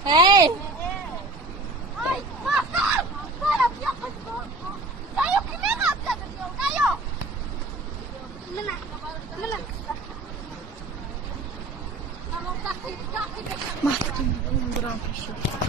Hey! Ay, bakit? Parang yakas ko. Kayo, kinakap ka ninyo. Kayo! Mana? Mana? Matko, não branco,